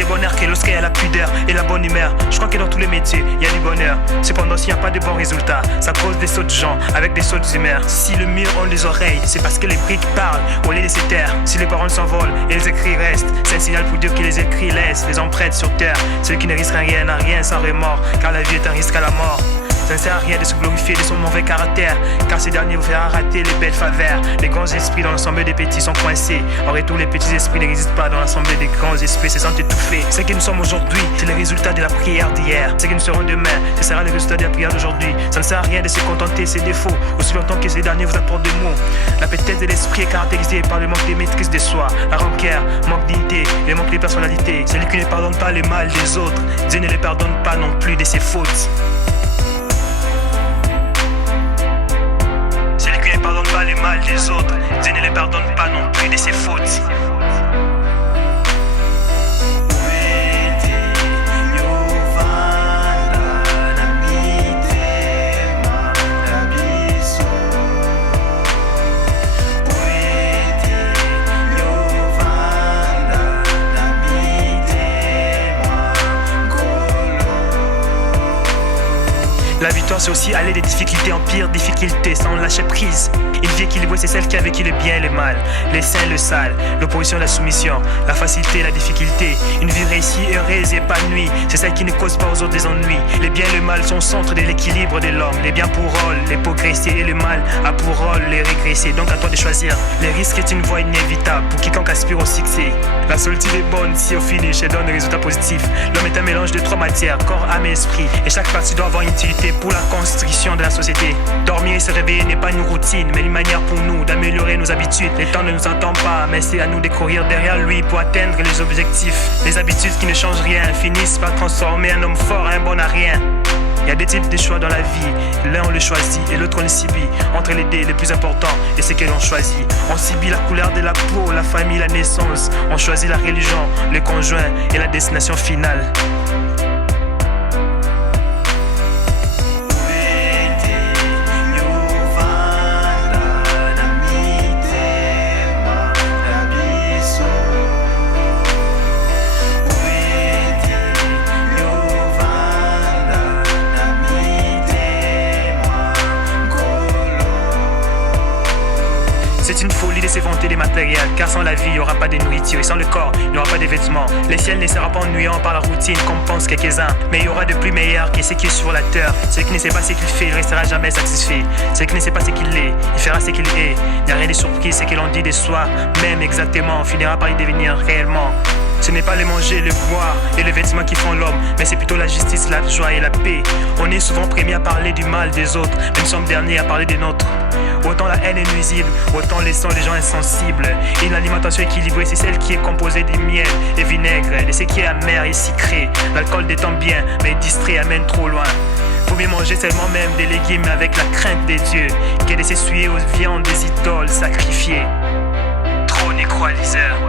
des bonheurs que lorsqu'il y a la pudeur et la bonne humeur. Je crois que dans tous les métiers, il y a du bonheur. Cependant, s'il n'y a pas de bons résultats, ça cause des sauts de gens avec des sautes humeurs. Si le mur ont des oreilles, c'est parce que les briques parlent au lieu de se taire. Si les paroles s'envolent et les écrits restent, c'est un signal pour Dieu que les écrits laissent les empreintes sur terre. Celui qui ne risque rien n'a rien sans remords, car la vie est un risque à la mort. Ça ne sert à rien de se glorifier de son mauvais caractère, car ces derniers vous feront rater les belles faveurs. Les grands esprits dans l'ensemble des petits sont coincés. En retour, les petits esprits ne résistent pas dans l'assemblée des grands esprits, se sentent étouffés. Ce que nous sommes aujourd'hui, c'est le résultat de la prière d'hier. Ce que nous serons demain, ce sera le résultat de la prière d'aujourd'hui. Ça ne sert à rien de se contenter de ses défauts, aussi longtemps que ces derniers vous apportent des mots. La petitesse de l'esprit est caractérisée par le manque de maîtrise de soi, la rancœur, manque d'unité et manque de personnalité. Celui qui ne pardonne pas le mal des autres, Dieu ne le pardonne pas non plus de ses fautes. Pas le mal des autres, Dieu ne les pardonne pas non plus de ses fautes. La victoire, c'est aussi aller des difficultés en pire difficultés sans lâcher prise. Une vie équilibrée, c'est celle qui a vécu le bien et le mal, les saints, le sale, l'opposition et la soumission, la facilité et la difficulté. Une vie réussie, heureuse et épanouie, c'est celle qui ne cause pas aux autres des ennuis. Les biens et le mal sont au centre de l'équilibre de l'homme. Les biens pour rôle, les progresser, et le mal a pour rôle les régresser. Donc à toi de choisir. Les risques est une voie inévitable pour quiconque aspire au succès. La solitude est bonne si au finish elle donne des résultats positifs. L'homme est un mélange de trois matières, corps, âme et esprit, et chaque partie doit avoir une utilité pour la construction de la société. Dormir et se réveiller n'est pas une routine, mais une manière pour nous d'améliorer nos habitudes. Le temps ne nous entend pas, mais c'est à nous de courir derrière lui pour atteindre les objectifs. Les habitudes qui ne changent rien finissent par transformer un homme fort en un bon à rien. Il y a deux types de choix dans la vie. L'un on le choisit et l'autre on le subit. Entre les deux, le plus important est ce que l'on choisit. On subit la couleur de la peau, la famille, la naissance. On choisit la religion, le conjoint et la destination finale. C'est une folie de se vanter des matériels, car sans la vie, il n'y aura pas de nourriture, et sans le corps, il n'y aura pas de vêtements. Le ciel ne sera pas ennuyant par la routine, comme pensent quelques-uns, mais il y aura de plus meilleur que ce qui est sur la terre. Celui qui ne sait pas ce qu'il fait, il restera jamais satisfait. Celui qui ne sait pas ce qu'il est, il fera ce qu'il est. Il n'y a rien de surpris, ce que l'on dit de soi, même exactement, on finira par y devenir réellement. Ce n'est pas le manger, le boire et les vêtements qui font l'homme, mais c'est plutôt la justice, la joie et la paix. On est souvent premiers à parler du mal des autres, mais nous sommes derniers à parler des nôtres. Autant la haine est nuisible, autant laissons les gens insensibles. Une alimentation équilibrée, c'est celle qui est composée de miel et vinaigre, de ce qui est amer et sucré. L'alcool détend bien, mais distrait amène trop loin. Faut mieux manger seulement même des légumes avec la crainte des dieux, que de s'essuyer aux viandes des idoles sacrifiées. Trop nécroaliseur.